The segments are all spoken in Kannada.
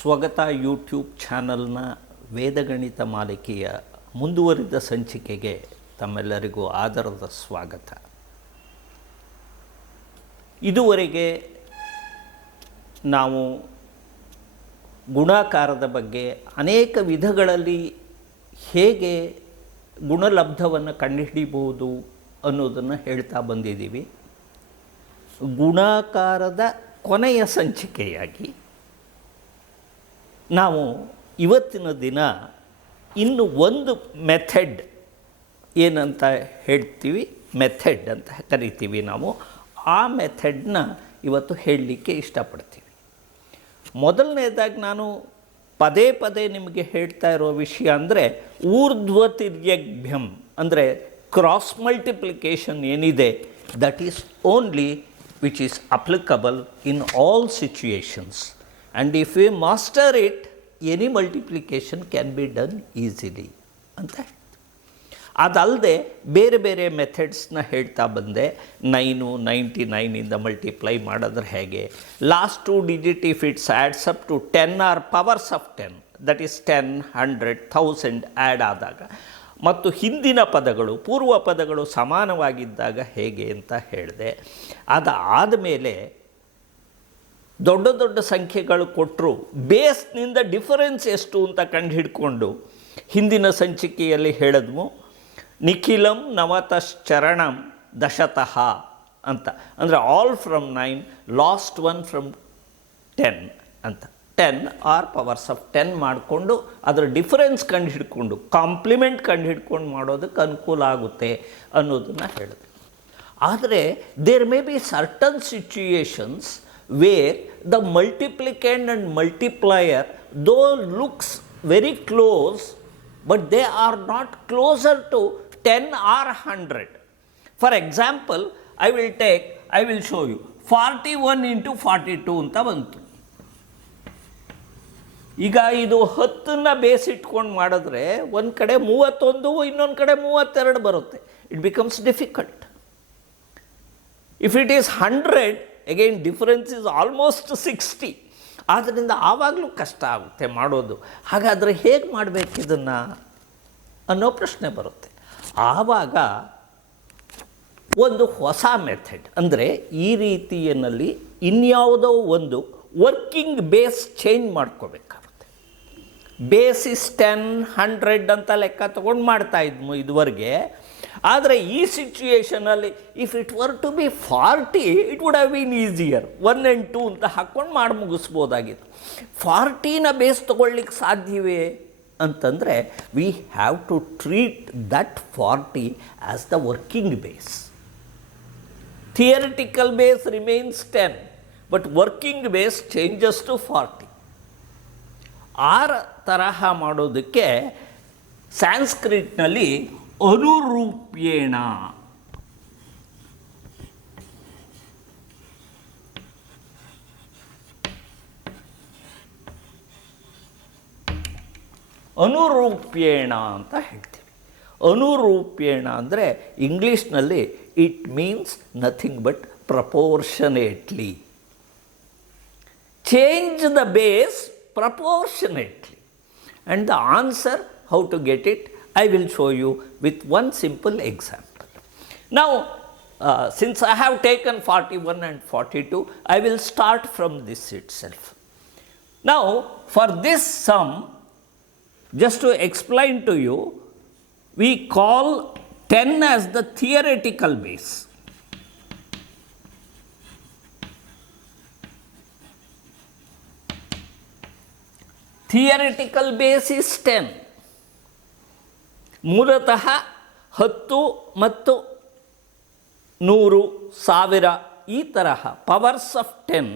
ಸ್ವಗತ ಯೂಟ್ಯೂಬ್ ಚಾನಲ್ನ ವೇದಗಣಿತ ಮಾಲಿಕೆಯ ಮುಂದುವರಿದ ಸಂಚಿಕೆಗೆ ತಮ್ಮೆಲ್ಲರಿಗೂ ಆದರದ ಸ್ವಾಗತ. ಇದುವರೆಗೆ ನಾವು ಗುಣಾಕಾರದ ಬಗ್ಗೆ ಅನೇಕ ವಿಧಗಳಲ್ಲಿ ಹೇಗೆ ಗುಣಲಬ್ಧವನ್ನು ಕಂಡುಹಿಡಿಯಬಹುದು ಅನ್ನೋದನ್ನು ಹೇಳ್ತಾ ಬಂದಿದ್ದೀವಿ. ಗುಣಾಕಾರದ ಕೊನೆಯ ಸಂಚಿಕೆಯಾಗಿ ನಾವು ಇವತ್ತಿನ ದಿನ ಇನ್ನು ಒಂದು ಮೆಥಡ್ ಏನಂತ ಹೇಳ್ತೀವಿ, ಮೆಥಡ್ ಅಂತ ಕರಿತೀವಿ ನಾವು. ಆ ಮೆಥಡ್ನ ಇವತ್ತು ಹೇಳಲಿಕ್ಕೆ ಇಷ್ಟಪಡ್ತೀವಿ. ಮೊದಲನೇದಾಗಿ ನಾನು ಪದೇ ಪದೇ ನಿಮಗೆ ಹೇಳ್ತಾ ಇರೋ ವಿಷಯ ಅಂದರೆ ಊರ್ಧ್ವತಿರ್ಯಗ್ಭ್ಯಂ ಅಂದರೆ ಕ್ರಾಸ್ ಮಲ್ಟಿಪ್ಲಿಕೇಶನ್ ಏನಿದೆ, that is only which is applicable in all situations. And if we master it, any multiplication can be done easily ಅಂತ ಹೇಳ್ತೀವಿ. ಅದಲ್ಲದೆ ಬೇರೆ ಬೇರೆ ಮೆಥಡ್ಸ್ನ ಹೇಳ್ತಾ ಬಂದೆ. 99 ಮಲ್ಟಿಪ್ಲೈ ಮಾಡಿದ್ರೆ ಹೇಗೆ, last 2 digit if it's adds up to 10 or powers of 10, that is 10, 100, 1000 add ಆದಾಗ, ಮತ್ತು ಹಿಂದಿನ ಪದಗಳು ಪೂರ್ವ ಪದಗಳು ಸಮಾನವಾಗಿದ್ದಾಗ ಹೇಗೆ ಅಂತ ಹೇಳಿದೆ. ಅದಾದ ಮೇಲೆ ದೊಡ್ಡ ದೊಡ್ಡ ಸಂಖ್ಯೆಗಳು ಕೊಟ್ಟರು ಬೇಸ್ನಿಂದ ಡಿಫರೆನ್ಸ್ ಎಷ್ಟು ಅಂತ ಕಂಡು ಹಿಡ್ಕೊಂಡು ಹಿಂದಿನ ಸಂಚಿಕೆಯಲ್ಲಿ ಹೇಳಿದ್ವು. ನಿಖಿಲಂ ನವತಶ್ಚರಣಂ ದಶತಃ ಅಂತ, ಅಂದರೆ ಆಲ್ ಫ್ರಮ್ 9, ಲಾಸ್ಟ್ 1 ಫ್ರಮ್ 10 ಅಂತ. 10 ಆರ್ ಪವರ್ಸ್ ಆಫ್ 10 ಮಾಡಿಕೊಂಡು ಅದರ ಡಿಫರೆನ್ಸ್ ಕಂಡು ಹಿಡ್ಕೊಂಡು ಕಾಂಪ್ಲಿಮೆಂಟ್ ಕಂಡು ಹಿಡ್ಕೊಂಡು ಮಾಡೋದಕ್ಕೆ ಅನುಕೂಲ ಆಗುತ್ತೆ ಅನ್ನೋದನ್ನು ಹೇಳಿದ್ರು. ಆದರೆ there may be certain situations where the multiplicand and multiplier though looks very close, but they are not closer to 10 or 100. For example, I will show you 41 into 42 ಅಂತ ಬಂತು. ಈಗ ಇದು 10ನ್ನ ಬೇಸ್ ಇಟ್ಕೊಂಡು ಮಾಡಿದ್ರೆ ಒಂದು ಕಡೆ 31, ಇನ್ನೊಂದು ಕಡೆ 32 ಬರುತ್ತೆ. It becomes difficult. If it is 100, again difference is almost 60. ಆದ್ದರಿಂದ ಆವಾಗಲೂ ಕಷ್ಟ ಆಗುತ್ತೆ ಮಾಡೋದು. ಹಾಗಾದರೆ ಹೇಗೆ ಮಾಡಬೇಕು ಇದನ್ನು ಅನ್ನೋ ಪ್ರಶ್ನೆ ಬರುತ್ತೆ. ಆವಾಗ ಒಂದು ಹೊಸ ಮೆಥಡ್ ಅಂದರೆ ಈ ರೀತಿಯಲ್ಲಿ ಇನ್ಯಾವುದೋ ಒಂದು ವರ್ಕಿಂಗ್ ಬೇಸ್ ಚೇಂಜ್ ಮಾಡ್ಕೋಬೇಕಾಗುತ್ತೆ. ಬೇಸ್ ಇಸ್ 10, 100 ಅಂತ ಲೆಕ್ಕ ತೊಗೊಂಡು ಮಾಡ್ತಾ ಇದ್ವು ಇದುವರೆಗೆ. ಆದರೆ ಈ ಸಿಚುಯೇಷನಲ್ಲಿ if it were to be 40, it would have been easier. 1 and 2 ಅಂತ ಹಾಕ್ಕೊಂಡು ಮಾಡಿ ಮುಗಿಸ್ಬೋದಾಗಿತ್ತು. 40ನ ಬೇಸ್ ತೊಗೊಳ್ಲಿಕ್ಕೆ ಸಾಧ್ಯವೇ ಅಂತಂದರೆ we have to treat that 40 as the working base. Theoretical base remains 10, but working base changes to 40. ಆ ತರಹ ಮಾಡೋದಕ್ಕೆ ಸ್ಯಾನ್ಸ್ಕ್ರಿಟ್ನಲ್ಲಿ ಅನುರೂಪ್ಯೇಣ ಅಂತ ಹೇಳ್ತೀವಿ. ಅನುರೂಪ್ಯೇಣ ಅಂದರೆ ಇಂಗ್ಲೀಷ್ನಲ್ಲಿ it means nothing but proportionately. Change the base proportionately. And the answer, how to get it, I will show you with one simple example. Now, since I have taken 41 and 42, I will start from this itself. Now, for this sum, just to explain to you, we call 10 as the theoretical base. Theoretical base is 10. ಮೂಲತಃ 10 ಮತ್ತು 100, 1000 ಈ ತರಹ ಪವರ್ಸ್ ಆಫ್ 10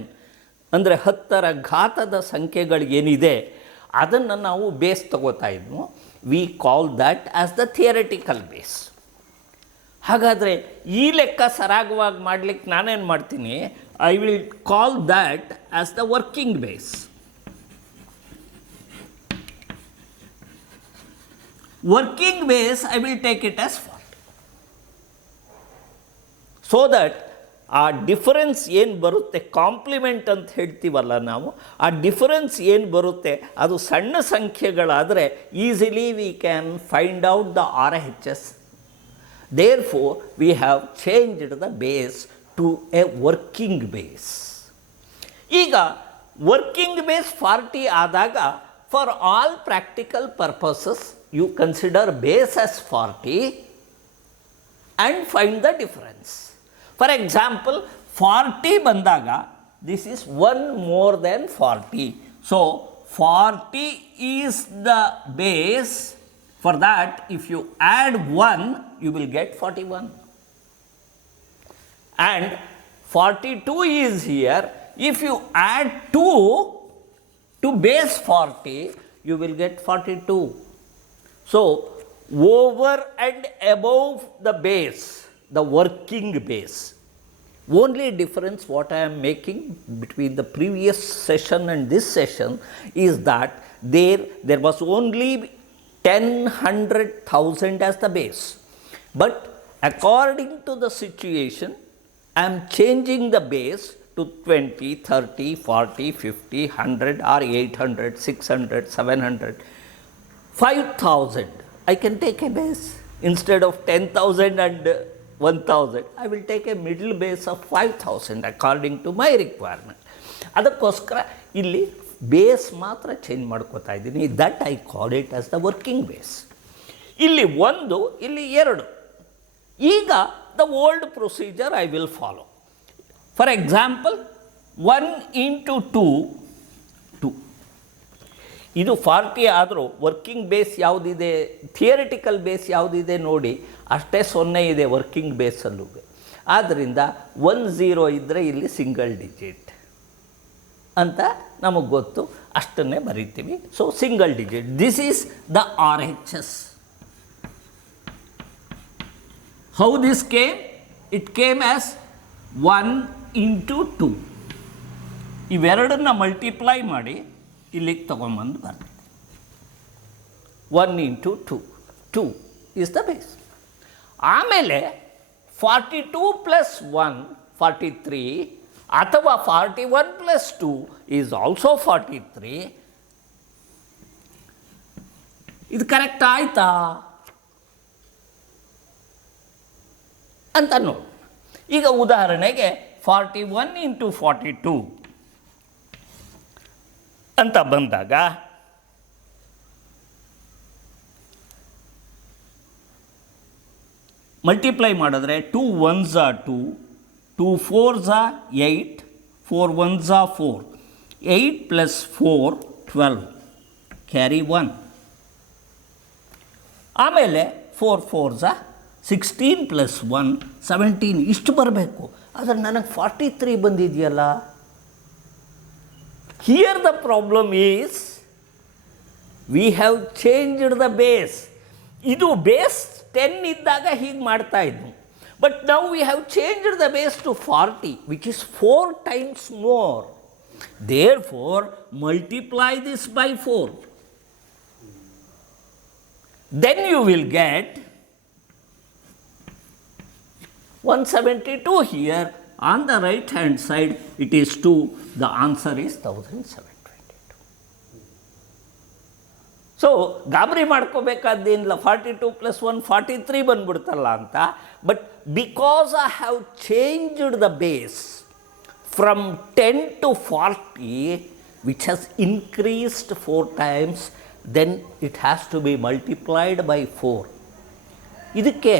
ಅಂದರೆ 10ರ ಘಾತದ ಸಂಖ್ಯೆಗಳಿಗೇನಿದೆ ಅದನ್ನು ನಾವು ಬೇಸ್ ತಗೋತಾ ಇದ್ವು. We call that as the theoretical base. ಹಾಗಾದರೆ ಈ ಲೆಕ್ಕ ಸರಾಗವಾಗಿ ಮಾಡಲಿಕ್ಕೆ ನಾನೇನು ಮಾಡ್ತೀನಿ, I will call that as the working base. Working base, I will take it as 40. So that ಆ ಡಿಫರೆನ್ಸ್ ಏನು ಬರುತ್ತೆ, ಕಾಂಪ್ಲಿಮೆಂಟ್ ಅಂತ ಹೇಳ್ತೀವಲ್ಲ ನಾವು, ಆ ಡಿಫರೆನ್ಸ್ ಏನು ಬರುತ್ತೆ ಅದು ಸಣ್ಣ ಸಂಖ್ಯೆಗಳಾದರೆ easily we can find out the RHS. Therefore, we have changed the base to a working base. ಈಗ ವರ್ಕಿಂಗ್ ಬೇಸ್ 40 ಆದಾಗ for all practical purposes you consider base as 40 and find the difference. For example 40 ಬಂದಾಗ this is 1 more than 40. So 40 is the base. For that, if you add 1, you will get 41. And 42 is here. If you add 2 to base 40, you will get 42. So, over and above the base, the working base. Only difference what I am making between the previous session and this session is that there was only 10, 100, 1000 as the base. But according to the situation, I am changing the base to 20, 30, 40, 50, 100 or 800, 600, 700, 5000. I can take a base. Instead of 10,000 and 1,000, I will take a middle base of 5,000 according to my requirement. ಅದಕ್ಕೋಸ್ಕರ ಇಲ್ಲಿ ಬೇಸ್ ಮಾತ್ರ ಚೇಂಜ್ ಮಾಡ್ಕೋತಾ ಇದ್ದೀನಿ. That I call it as the working base. ಇಲ್ಲಿ 1, ಇಲ್ಲಿ 2. ಈಗ the old procedure I will follow. For example 1 into 2, 2. ಇದು 40 ಆದರೂ ವರ್ಕಿಂಗ್ ಬೇಸ್ ಯಾವುದಿದೆ, ಥಿಯರಿಟಿಕಲ್ ಬೇಸ್ ಯಾವುದಿದೆ ನೋಡಿ, ಅಷ್ಟೇ 0 ಇದೆ ವರ್ಕಿಂಗ್ ಬೇಸಲ್ಲೂ. ಆದ್ದರಿಂದ 1 0 ಇದ್ದರೆ ಇಲ್ಲಿ ಸಿಂಗಲ್ ಡಿಜಿಟ್ ಅಂತ ನಮಗೆ ಗೊತ್ತು, ಅಷ್ಟನ್ನೇ ಬರಿತೀವಿ. So single digit, this is the RHS. How this came? It came as 1 into 2. ಇವೆರಡನ್ನ ಮಲ್ಟಿಪ್ಲೈ ಮಾಡಿ ಇಲ್ಲಿಗೆ ತೊಗೊಂಬಂದು ಬರ್ತೀವಿ. 1 into 2, 2 ಈಸ್ ದ ಬೇಸ್. ಆಮೇಲೆ 42 + 1, 43, ಅಥವಾ 41 + 2 ಈಸ್ ಆಲ್ಸೋ 43. ಇದು ಕರೆಕ್ಟ್ ಆಯ್ತಾ ಅಂತ ನೋಡಿ. ಈಗ ಉದಾಹರಣೆಗೆ 41 into 42 ಅಂತ ಬಂದಾಗ ಮಲ್ಟಿಪ್ಲೈ ಮಾಡಿದ್ರೆ 2 1s are 2, 2 4s are 8, 4 1s are 4, 8 + 4 12, carry 1. ಆಮೇಲೆ 4 4s are 16 + 1 17. ಇಷ್ಟು ಬರಬೇಕು, ಆದರೆ ನನಗೆ 43 ಬಂದಿದೆಯಲ್ಲ. Here the problem is we have changed the base. ಇದು ಬೇಸ್ 10 ಇದ್ದಾಗ ಹೀಗೆ ಮಾಡ್ತಾ ಇದ್ವು. But now we have changed the base to 40, which is 4 times more. Therefore, multiply this by 4. Then you will get 172 here. On the right hand side, it is 2. The answer is 1722. So ಗಾಬರಿ ಮಾಡ್ಕೋಬೇಕಾದ್ದೇನಿಲ್ಲ, 42 + 1 43 ಬಂದ್ಬಿಡ್ತಲ್ಲ ಅಂತ. But because I have changed the base from 10 to 40, which has increased 4 times, then it has to be multiplied by 4. ಇದಕ್ಕೆ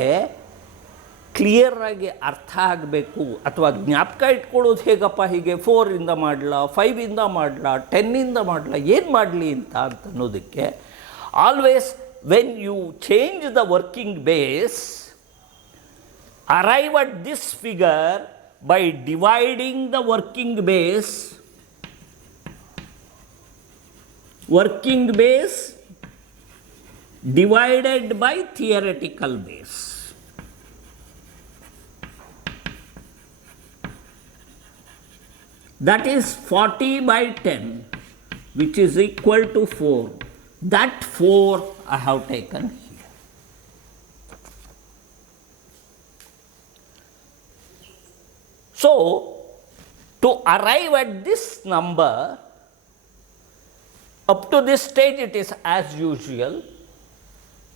ಕ್ಲಿಯರಾಗಿ ಅರ್ಥ ಆಗಬೇಕು, ಅಥವಾ ಜ್ಞಾಪಕ ಇಟ್ಕೊಳ್ಳೋದು ಹೇಗಪ್ಪ, ಹೀಗೆ 4 ಮಾಡಲ, 5 ಮಾಡಲ, 10 ಮಾಡಲ, ಏನು ಮಾಡಲಿ ಅಂತ ಅನ್ನೋದಕ್ಕೆ, always when you change the working base, arrive at this figure by dividing the working base divided by theoretical base. That is 40 by 10, which is equal to 4. That 4 I have taken here. So, to arrive at this number, up to this stage it is as usual,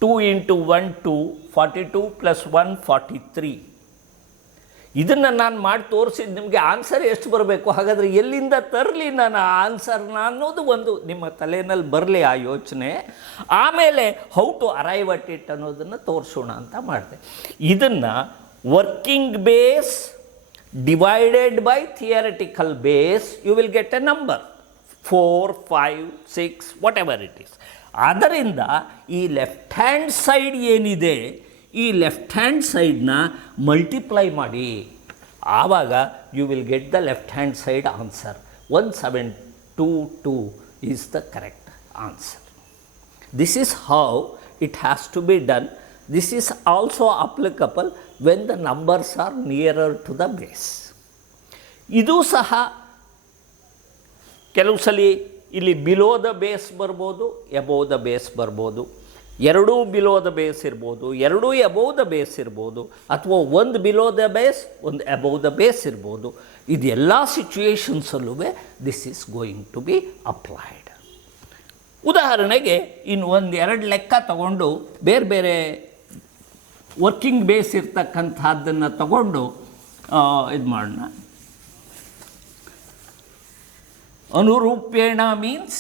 2 into 1, 2, 42 plus 1, 43. ಇದನ್ನು ನಾನು ಮಾಡಿ ತೋರಿಸಿದ್ದು ನಿಮಗೆ ಆನ್ಸರ್ ಎಷ್ಟು ಬರಬೇಕು, ಹಾಗಾದರೆ ಎಲ್ಲಿಂದ ತರಲಿ ನಾನು ಆ ಆನ್ಸರ್ನ ಅನ್ನೋದು ಒಂದು ನಿಮ್ಮ ತಲೆಯಲ್ಲಿ ಬರಲಿ ಆ ಯೋಚನೆ. ಆಮೇಲೆ how to arrive at it ಅನ್ನೋದನ್ನು ತೋರಿಸೋಣ ಅಂತ ಮಾಡಿದೆ. ಇದನ್ನು working base divided by theoretical base, you will get a number 4, 5, 6, whatever it is. ಆದ್ದರಿಂದ ಈ ಲೆಫ್ಟ್ ಹ್ಯಾಂಡ್ ಸೈಡ್ ಏನಿದೆ, ಈ ಲೆಫ್ಟ್ ಹ್ಯಾಂಡ್ ಸೈಡ್ನ ಮಲ್ಟಿಪ್ಲೈ ಮಾಡಿ, ಆವಾಗ you will get the left hand side answer. 1722 is the correct answer. This is how it has to be done. This is also applicable when the numbers are nearer to the base. ಇದು ಸಹ ಕೆಲವು ಸಲ ಇಲ್ಲಿ ಬಿಲೋ ದ ಬೇಸ್ ಬರ್ಬೋದು, ಎಬೋವ್ ದ ಬೇಸ್ ಬರ್ಬೋದು, ಎರಡೂ ಬಿಲೋ ದ ಬೇಸ್ ಇರ್ಬೋದು, ಎರಡೂ ಎಬೋವ್ ದ ಬೇಸ್ ಇರ್ಬೋದು, ಅಥವಾ ಒಂದು ಬಿಲೋ ದ ಬೇಸ್ ಒಂದು ಎಬೋವ್ ದ ಬೇಸ್ ಇರ್ಬೋದು. ಇದೆಲ್ಲ ಸಿಚುಯೇಷನ್ಸಲ್ಲೂ this is going to be applied. ಉದಾಹರಣೆಗೆ ಇನ್ನು ಒಂದೆರಡು ಲೆಕ್ಕ ತಗೊಂಡು ಬೇರೆ ಬೇರೆ ವರ್ಕಿಂಗ್ ಬೇಸ್ ಇರ್ತಕ್ಕಂಥದ್ದನ್ನು ತಗೊಂಡು ಇದು ಮಾಡೋಣ. ಅನುರೂಪೇಣ means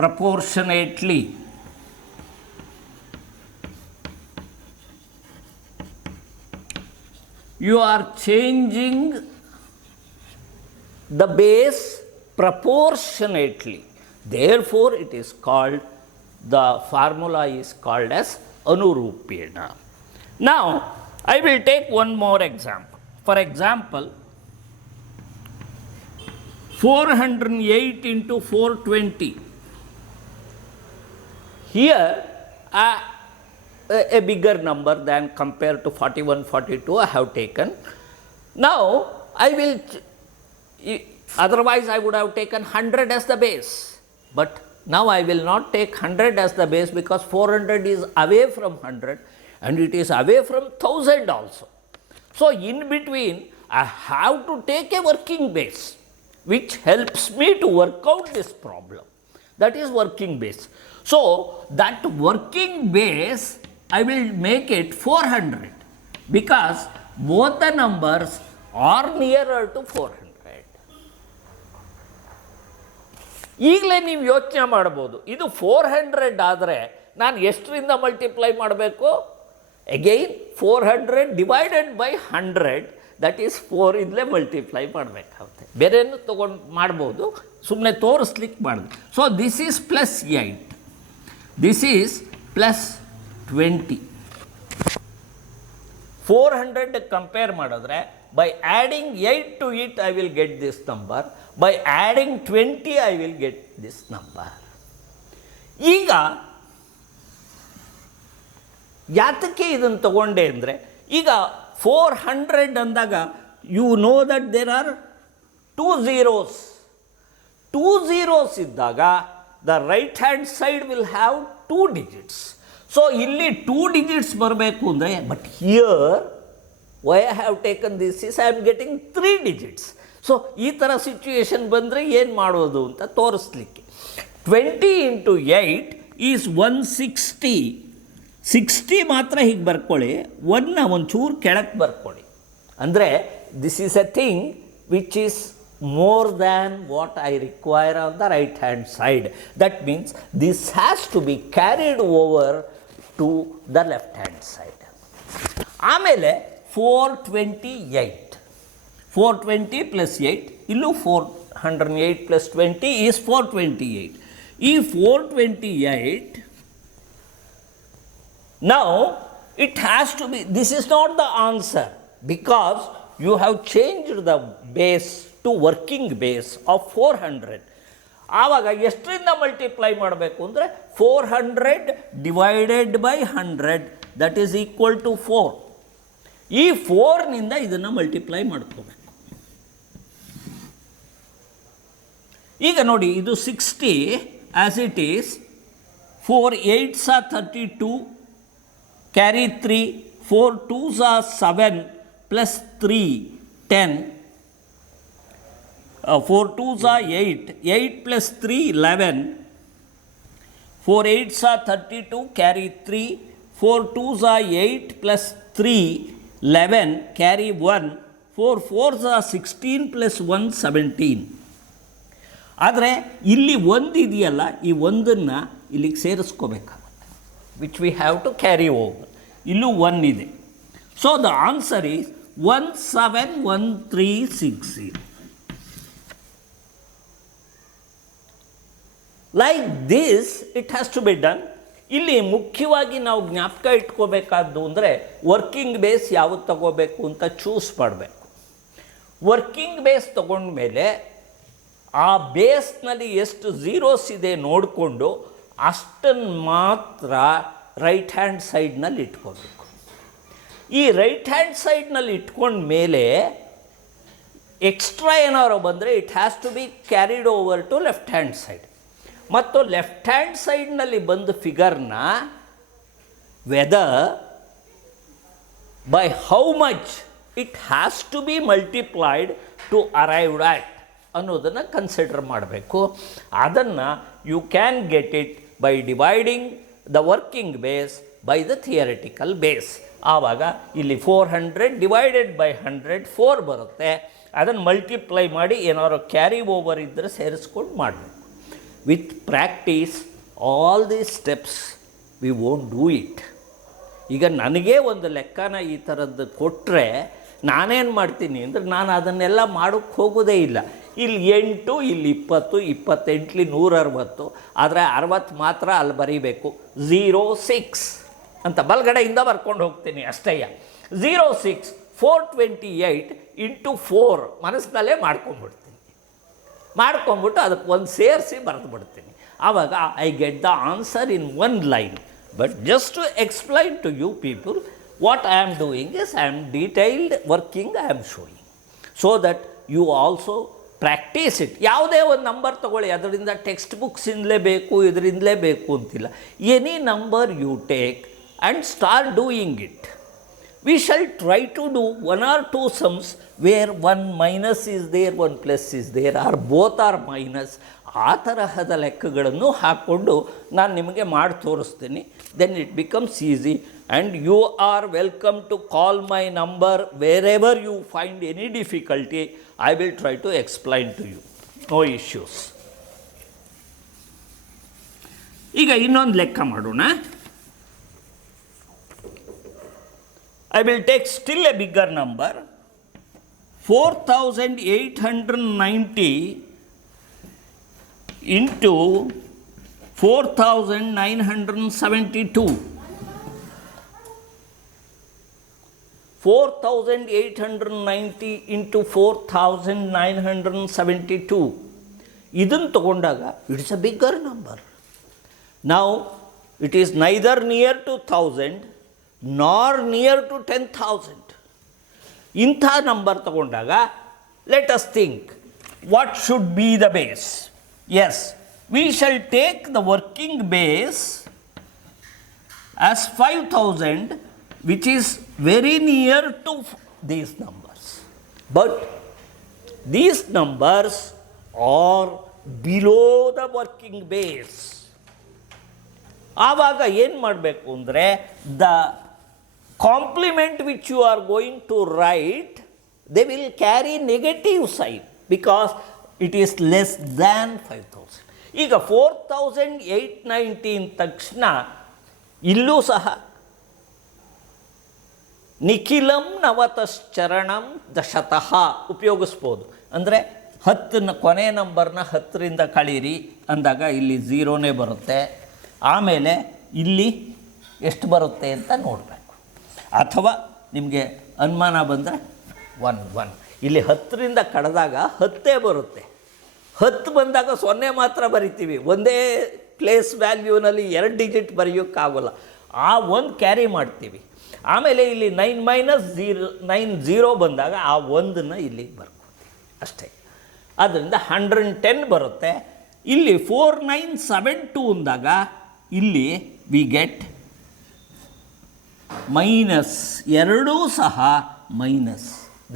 proportionately. You are changing the base proportionately. Therefore, it is called, the formula is called as Anurupena. Now, I will take one more example. For example, 408 into 420. Here, a bigger number than compared to 41, 42 I have taken. Now, I will, otherwise I would have taken 100 as the base. But now I will not take 100 as the base because 400 is away from 100 and it is away from 1000 also. So, in between, I have to take a working base which helps me to work out this problem. That is working base. So, that working base, I will make it 400 because both the numbers are nearer to 400. ಈಗಲೇ ನೀವು ಯೋಚನೆ ಮಾಡ್ಬೋದು, ಇದು 400 ಆದರೆ ನಾನು ಎಷ್ಟರಿಂದ ಮಲ್ಟಿಪ್ಲೈ ಮಾಡಬೇಕು? Again 400 divided by 100, that is 4 ಇಂದಲೇ ಮಲ್ಟಿಪ್ಲೈ ಮಾಡಬೇಕಾಗುತ್ತೆ. ಬೇರೇನು ತೊಗೊಂಡು ಮಾಡ್ಬೋದು, ಸುಮ್ಮನೆ ತೋರಿಸ್ಲಿಕ್ಕೆ ಮಾಡಿದೆ. So this is plus 8, this is plus 20. 400 compare ಮಾಡಿದ್ರೆ by adding 8 to it I will get this number, by adding 20 I will get this number. ಈಗ ಯಾತಕ್ಕೆ ಇದನ್ನು ತಗೊಂಡೆ ಅಂದರೆ, ಈಗ 400 ಅಂದಾಗ you know that there are 2 zeros. 2 zeros ಇದ್ದಾಗ the right hand side will have 2 digits. So ಇಲ್ಲಿ 2 digits ಬರಬೇಕು ಅಂದರೆ, but here why I have taken this is I am getting 3 digits. So ಈ ಥರ ಸಿಚುಯೇಷನ್ ಬಂದರೆ ಏನು ಮಾಡೋದು ಅಂತ ತೋರಿಸ್ಲಿಕ್ಕೆ, 20 into 8 ಈಸ್ 160. 60 ಮಾತ್ರ ಹೀಗೆ ಬರ್ಕೊಳ್ಳಿ, 1ನ ಒಂಚೂರು ಕೆಳಕ್ಕೆ ಬರ್ಕೊಳ್ಳಿ. ಅಂದರೆ this is A thing which is more than what I require on the right hand side. That means this has to be carried over to the left hand side. ಆಮೇಲೆ 428. 420 plus 8, illu 408 plus 20 is 428. ಈ 428, now it has to be, this is not the answer because you have changed the base to working base of 400. ಆವಾಗ ಎಷ್ಟರಿಂದ ಮಲ್ಟಿಪ್ಲೈ ಮಾಡಬೇಕು ಅಂದರೆ 400 divided by 100 that is equal to 4. ಈ 4ನಿಂದ ಇದನ್ನು ಮಲ್ಟಿಪ್ಲೈ ಮಾಡ್ಕೋಬೇಕು. ಈಗ ನೋಡಿ, ಇದು 60 as it is, 4 8s are 32, carry 3, 4 2s are 7, plus 3 10, 4 2s are 8, 8 plus 3 11, 4 8s are 32, carry 3, 4 2s are 8 plus 3 11, carry 1, 4 4s are 16 plus 1 17. ಆದರೆ ಇಲ್ಲಿ ಒಂದು ಇದೆಯಲ್ಲ, ಈ ಒಂದನ್ನು ಇಲ್ಲಿಗೆ ಸೇರಿಸ್ಕೋಬೇಕಾಗುತ್ತೆ, which we have to carry over. ಇಲ್ಲೂ 1 ಇದೆ. So the answer is 171360. Like this it has to be done. ಇಲ್ಲಿ ಮುಖ್ಯವಾಗಿ ನಾವು ಜ್ಞಾಪಕ ಇಟ್ಕೋಬೇಕಾದ್ದು ಅಂದರೆ ವರ್ಕಿಂಗ್ ಬೇಸ್ ಯಾವುದು ತಗೋಬೇಕು ಅಂತ ಚೂಸ್ ಮಾಡಬೇಕು. ವರ್ಕಿಂಗ್ ಬೇಸ್ ತಗೊಂಡ್ಮೇಲೆ ಆ ಬೇಸ್ನಲ್ಲಿ ಎಷ್ಟು ಝೀರೋಸ್ ಇದೆ ನೋಡಿಕೊಂಡು ಅಷ್ಟನ್ನು ಮಾತ್ರ ರೈಟ್ ಹ್ಯಾಂಡ್ ಸೈಡ್ನಲ್ಲಿ ಇಟ್ಕೋಬೇಕು. ಈ ರೈಟ್ ಹ್ಯಾಂಡ್ ಸೈಡ್ನಲ್ಲಿ ಇಟ್ಕೊಂಡ ಮೇಲೆ ಎಕ್ಸ್ಟ್ರಾ ಏನಾದ್ರು ಬಂದರೆ it has to be carried over to left hand side. ಮತ್ತು ಲೆಫ್ಟ್ ಹ್ಯಾಂಡ್ ಸೈಡ್ನಲ್ಲಿ ಬಂದ ಫಿಗರ್ನ whether by how much it has to be multiplied to arrived at ಅನ್ನೋದನ್ನು ಕನ್ಸಿಡರ್ ಮಾಡಬೇಕು. ಅದನ್ನು you can get it by dividing the working base by the theoretical base. ಆವಾಗ ಇಲ್ಲಿ 400 ಡಿವೈಡೆಡ್ ಬೈ 100 4 ಬರುತ್ತೆ. ಅದನ್ನು ಮಲ್ಟಿಪ್ಲೈ ಮಾಡಿ ಏನಾದ್ರು ಕ್ಯಾರಿ ಓವರ್ ಇದ್ದರೆ ಸೇರಿಸ್ಕೊಂಡು ಮಾಡಬೇಕು. With practice all these steps we won't do it. ಈಗ ನನಗೇ ಒಂದು ಲೆಕ್ಕನ ಈ ಥರದ್ದು ಕೊಟ್ಟರೆ ನಾನೇನು ಮಾಡ್ತೀನಿ ಅಂದರೆ ನಾನು ಅದನ್ನೆಲ್ಲ ಮಾಡೋಕ್ಕೆ ಹೋಗೋದೇ ಇಲ್ಲ. ಇಲ್ಲಿ 8, ಇಲ್ಲಿ 20, 28 160, ಆದರೆ 60 ಮಾತ್ರ ಅಲ್ಲಿ ಬರೀಬೇಕು. 06 ಅಂತ ಬಲಗಡೆಯಿಂದ ಬರ್ಕೊಂಡು ಹೋಗ್ತೀನಿ ಅಷ್ಟೇ. 06 428 ಇಂಟು 4 ಮನಸ್ಸಿನಲ್ಲೇ ಮಾಡ್ಕೊಂಬಿಟ್ಟು ಅದಕ್ಕೆ ಒಂದು ಸೇರಿಸಿ ಬರೆದು ಬಿಡ್ತೀನಿ. ಆವಾಗ I get the answer in 1 line. But just to explain to you people what I am doing is I am detailed working I am showing, so that you also practise it. ಯಾವುದೇ ಒಂದು ನಂಬರ್ ತೊಗೊಳ್ಳಿ, ಅದರಿಂದ ಟೆಕ್ಸ್ಟ್ ಬುಕ್ಸಿಂದಲೇ ಬೇಕು ಇದರಿಂದಲೇ ಬೇಕು ಅಂತಿಲ್ಲ. Any number you take and start doing it. We shall try to do 1 or 2 sums where 1 minus is there, 1 plus is there, or both are minus. ಆ ತರಹದ ಲೆಕ್ಕಗಳನ್ನು ಹಾಕ್ಕೊಂಡು ನಾನು ನಿಮಗೆ ಮಾಡಿ ತೋರಿಸ್ತೀನಿ. Then it becomes easy and you are welcome to call my number wherever you find any difficulty. I will try to explain to you, no issues. ಈಗ ಇನ್ನೊಂದು ಲೆಕ್ಕ ಮಾಡೋಣ. I will take still a bigger number, 4890 into 4972. 4890 into 4972. ಇದನ್ನು ತಗೊಂಡಾಗ it's a bigger number. Now it is neither near to 1000 nor near to 10,000. ಇಂಥ ನಂಬರ್ ತಗೊಂಡಾಗ let us think what should be the base. Yes, we shall take the working base as 5000, which is very near to these numbers. But these numbers are below the working base. ಆವಾಗ ಏನು ಮಾಡಬೇಕು ಅಂದರೆ the complement which you are going to write, they will carry negative sign because it is less than 5000. ಈಗ 4819 ತಕ್ಷಣ ಇಲ್ಲೂ ಸಹ ನಿಖಿಲಂ ನವತಶ್ಚರಣಂ ದಶತಃ ಉಪಯೋಗಿಸ್ಬೋದು. ಅಂದರೆ 10ನ ಕೊನೆ ನಂಬರ್ನ 10ರಿಂದ ಕಳೀರಿ ಅಂದಾಗ ಇಲ್ಲಿ 0ನೇ ಬರುತ್ತೆ. ಆಮೇಲೆ ಇಲ್ಲಿ ಎಷ್ಟು ಬರುತ್ತೆ ಅಂತ ನೋಡಬೇಕು. ಅಥವಾ ನಿಮಗೆ ಅನುಮಾನ ಬಂದರೆ 1 ಇಲ್ಲಿ 10ರಿಂದ ಕಳೆದಾಗ 10 ಬರುತ್ತೆ. 10 ಬಂದಾಗ 0 ಮಾತ್ರ ಬರಿತೀವಿ. ಒಂದೇ ಪ್ಲೇಸ್ ವ್ಯಾಲ್ಯೂನಲ್ಲಿ 2 ಡಿಜಿಟ್ ಬರೆಯೋಕ್ಕಾಗೋಲ್ಲ. ಆ 1 ಕ್ಯಾರಿ ಮಾಡ್ತೀವಿ. ಆಮೇಲೆ ಇಲ್ಲಿ 9 ಬಂದಾಗ ಆ 1ನ್ನು ಇಲ್ಲಿ ಬರ್ಕೊತೀವಿ ಅಷ್ಟೇ. ಅದರಿಂದ 110 ಬರುತ್ತೆ. ಇಲ್ಲಿ 4972 ಅಂದಾಗ ಇಲ್ಲಿ ವಿ ಗೆಟ್ ಮೈನಸ್ 2 ಸಹ minus.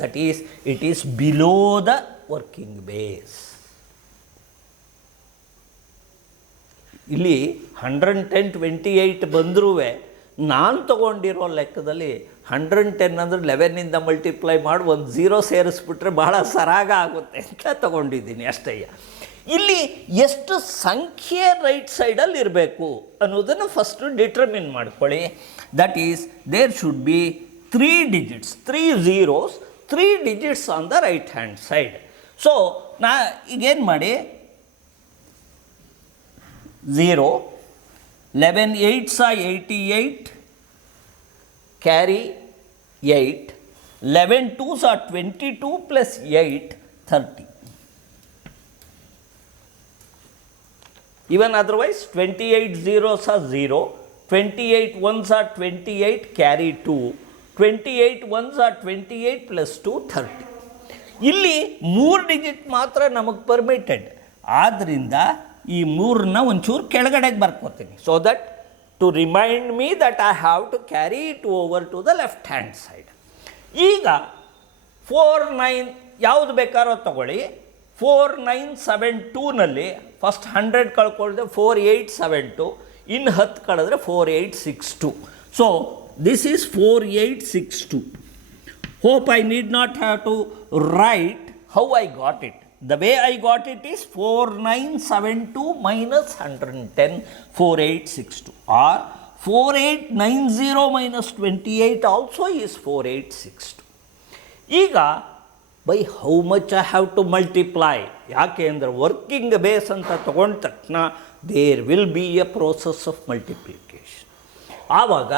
That is, it is below the working base. ಇಲ್ಲಿ 110/28 ಬಂದರೂ ನಾನು ತಗೊಂಡಿರೋ ಲೆಕ್ಕದಲ್ಲಿ 110 ಅಂದರೆ 11ಇಂದ ಮಲ್ಟಿಪ್ಲೈ ಮಾಡಿ ಒಂದು 0 ಸೇರಿಸ್ಬಿಟ್ರೆ ಬಹಳ ಸರಾಗ ಆಗುತ್ತೆ ಅಂತ ತಗೊಂಡಿದ್ದೀನಿ ಅಷ್ಟಯ್ಯ. ಇಲ್ಲಿ ಎಷ್ಟು ಸಂಖ್ಯೆ ರೈಟ್ ಸೈಡಲ್ಲಿ ಇರಬೇಕು ಅನ್ನೋದನ್ನು ಫಸ್ಟು ಡಿಟರ್ಮಿನ್ ಮಾಡ್ಕೊಳ್ಳಿ. That is there should be 3 digits, 3 zeros, 3 digits on the right hand side. So ಈಗೇನು ಮಾಡಿ 0, 11 8s are 88, carry 8, 11 2s are 22 plus 8, 30. Even otherwise, 28 zeros are 0, 28 ones are 28, carry 2, 28 ones are 28 plus 2, 30. ಇಲ್ಲಿ 3 digit ಮಾತ್ರ ನಮಗೆ ಪರ್ಮಿಟೆಡ್. ಆದ್ದರಿಂದ ಈ 3ನ್ನ ಒಂಚೂರು ಕೆಳಗಡೆಗೆ ಬರ್ಕೋತೀನಿ. So that to remind me that I have to carry it over to the left hand side. ಈಗ 4 9 ಯಾವುದು ಬೇಕಾದ್ರೂ ತಗೊಳ್ಳಿ. 4972ನಲ್ಲಿ ಫಸ್ಟ್ 100 ಕಳ್ಕೊಳ್ದೆ 4872, ಇನ್ನು 10 ಕಳೆದ್ರೆ 4862. So this is 4862. Hope I need not have to write how I got it. The way I got it is 4972 minus 110, 4862, or 4890 minus 28 also is 4862. ಈಗ by how much I have to multiply? ಯಾಕೆ ಅಂದರೆ ವರ್ಕಿಂಗ್ ಬೇಸ್ ಅಂತ ತಗೊಂಡ ತಕ್ಷಣ there will be a process of multiplication. ಆವಾಗ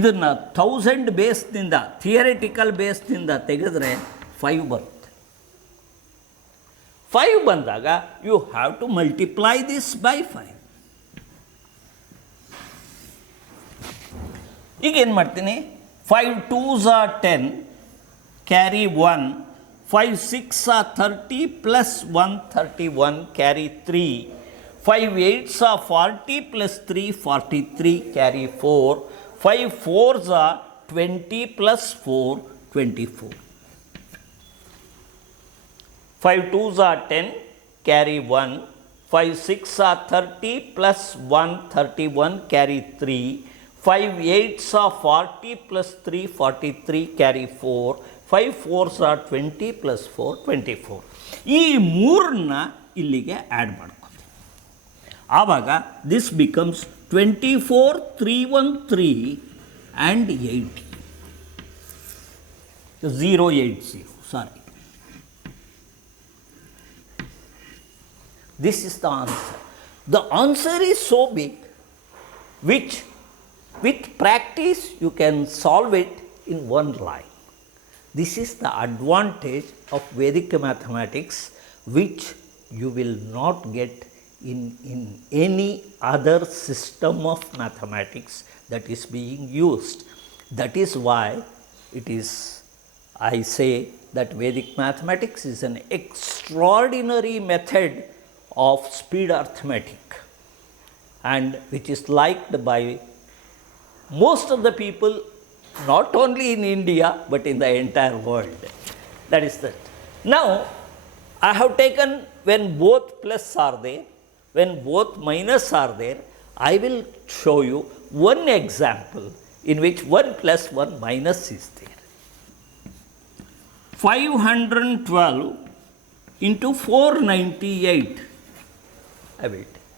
ಇದನ್ನು 1000 ಬೇಸ್ನಿಂದ ಥಿಯರಿಟಿಕಲ್ ಬೇಸ್ನಿಂದ ತೆಗೆದ್ರೆ 5 ಬರುತ್ತೆ. 5 ಬಂದಾಗ you have to multiply this by 5. ಈಗೇನು ಮಾಡ್ತೀನಿ, 5 2s are 10, carry 1, 5 6 are 30 plus 1 31, carry 3, 5 8s are 40 plus 3 43, carry 4, 5 4s are 20 plus 4 24. 5 2s are 10, carry 1, 5 6 are 30 plus 1 31, carry 3, 5 8s are 40 plus 3 43, carry 4, 5 4s are 20 plus 4 24. ಈ 3ನ್ನ ಇಲ್ಲಿಗೆ ಆ್ಯಡ್ ಮಾಡ್ಕೊತೀವಿ. ಆವಾಗ this becomes 24 313 and 80 080, sorry. This is the answer. The answer is so big, which with practice you can solve it in one line. This is the advantage of Vedic mathematics, which you will not get in any other system of mathematics that is being used. That is why it is, I say that Vedic mathematics is an extraordinary method of speed arithmetic, and which is liked by most of the people, not only in India but in the entire world. That is that. Now I have taken when both plus are there, when both minus are there. I will show you one example in which 1 plus 1 minus is there. 512 into 498 I will take.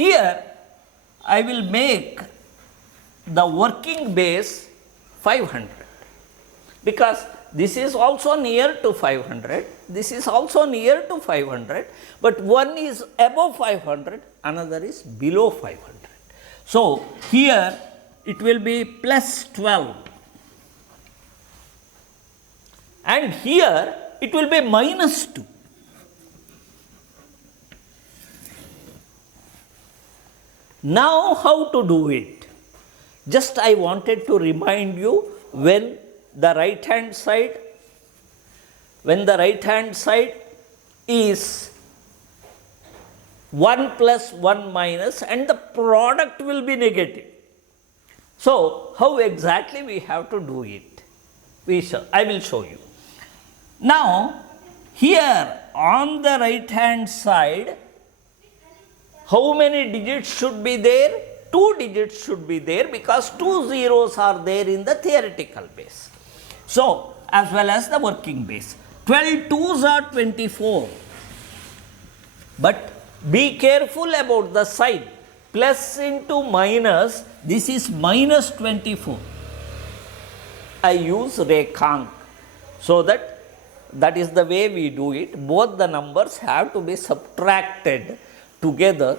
Here I will make the working base 500, because this is also near to 500, this is also near to 500, but one is above 500, another is below 500. So here it will be plus 12, and here it will be minus 2. Now how to do it? Just I wanted to remind you, when the right hand side is 1 plus 1 minus, and the product will be negative. So how exactly we have to do it? I will show you. Now, here on the right hand side, how many digits should be there? 2 digits should be there because 2 zeros are there in the theoretical base. So, as well as the working base. 12 twos are 24. But be careful about the sign. Plus into minus, this is minus 24. I use Rekhank. So that is the way we do it. Both the numbers have to be subtracted together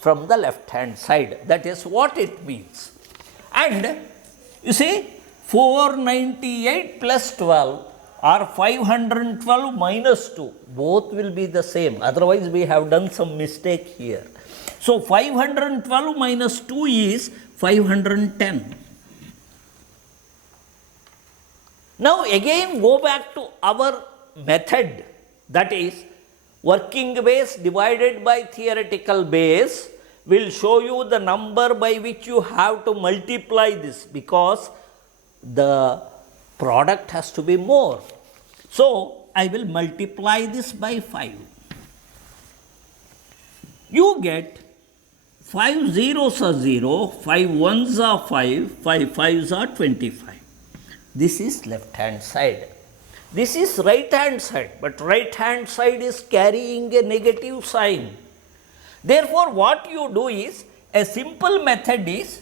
from the left hand side. That is what it means. And you see, 498 plus 12 or 512 minus 2. Both will be the same. Otherwise, we have done some mistake here. So, 512 minus 2 is 510. Now, again go back to our method, that is working base divided by theoretical base will show you the number by which you have to multiply this because the product has to be more. So, I will multiply this by 5. You get 5 zeros are 0, 5 ones are 5, 5 fives are 25. This is left hand side. This is right hand side, but right hand side is carrying a negative sign. Therefore, what you do is, a simple method is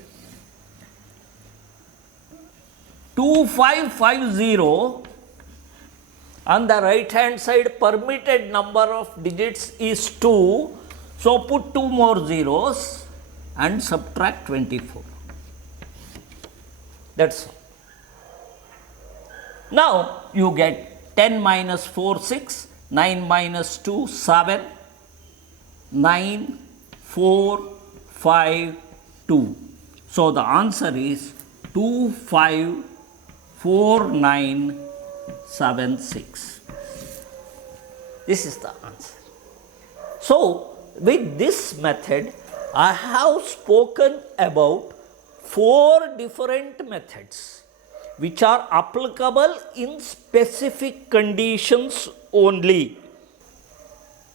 2550 on the right hand side permitted number of digits is 2. So, put 2 more zeros and subtract 24. That's all. Now, you get 10 minus 4, 6, 9 minus 2, 7, 9, 4, 5, 2. So, the answer is 254976. This is the answer. So, with this method, I have spoken about 4 different methods which are applicable in specific conditions only.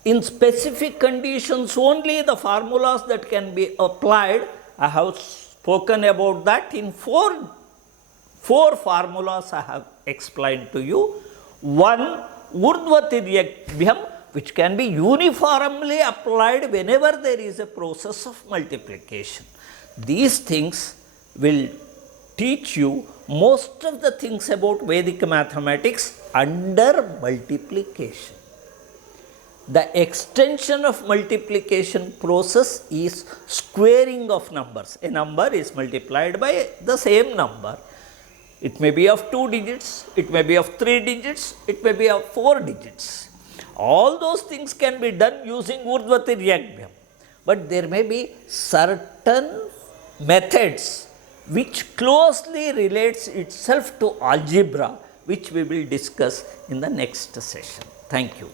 In specific conditions only, the formulas that can be applied, I have spoken about that in four formulas I have explained to you. One, Urdhva-Tiryakbhyam, which can be uniformly applied whenever there is a process of multiplication. These things will teach you most of the things about Vedic mathematics under multiplication. The extension of multiplication process is squaring of numbers. A number is multiplied by the same number. It may be of 2 digits, it may be of 3 digits, it may be of 4 digits. All those things can be done using Urdhva-Tiryakbhyam. But there may be certain methods which closely relates itself to algebra, which we will discuss in the next session. Thank you.